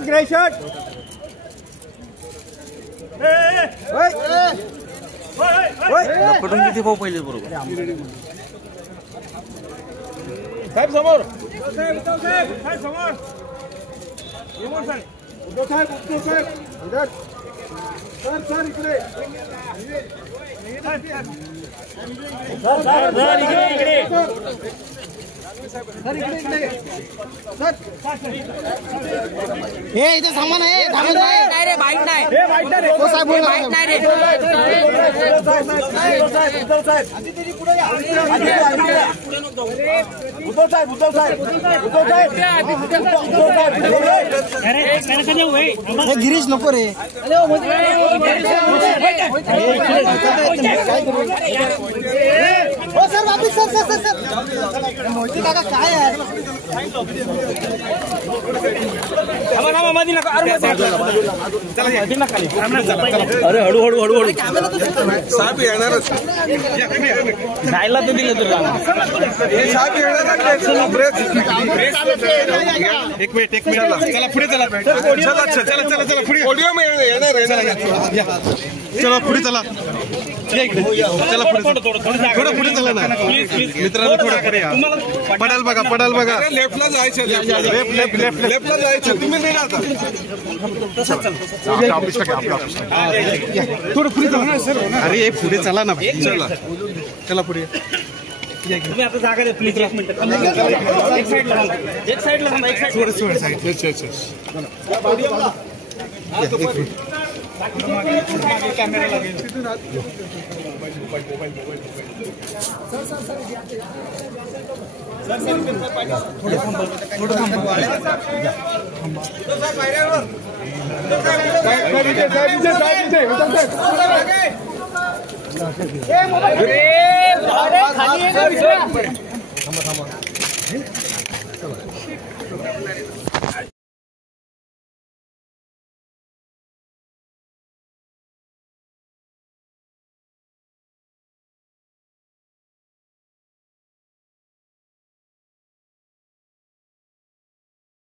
grey shirt पटून किती भाऊ पहिले बरोबर साहेब समोर साहेब समोर उद्धव साहेब इधर सर इकडे हे इथे सामान आहे नाही रे बाईट नाही तो साहेब बाईट नाही रे गिरीश नको रे हो सर वापिस सर मोहिती काका काय आहे अरे हळू साहेब येणारच जायला तर दिलं तर साहेब येणार एक मिनिट चला पुढे चला पुढे ऑडिओ येणार चला पुढे चला चला पुढे थोडं पुढे चला ना मित्रांनो थोडं पुढे या पडाल बघा लेफ्टला जायचं लेफ्टला जायचं तुम्ही नाही आता थोडं पुढे चला ना सर अरे पुढे चला ना चला पुढे तुम्ही आता जागा द्या प्लीज एक मिनिट एक साईडला थोडं साईड कॅमेरा लागेल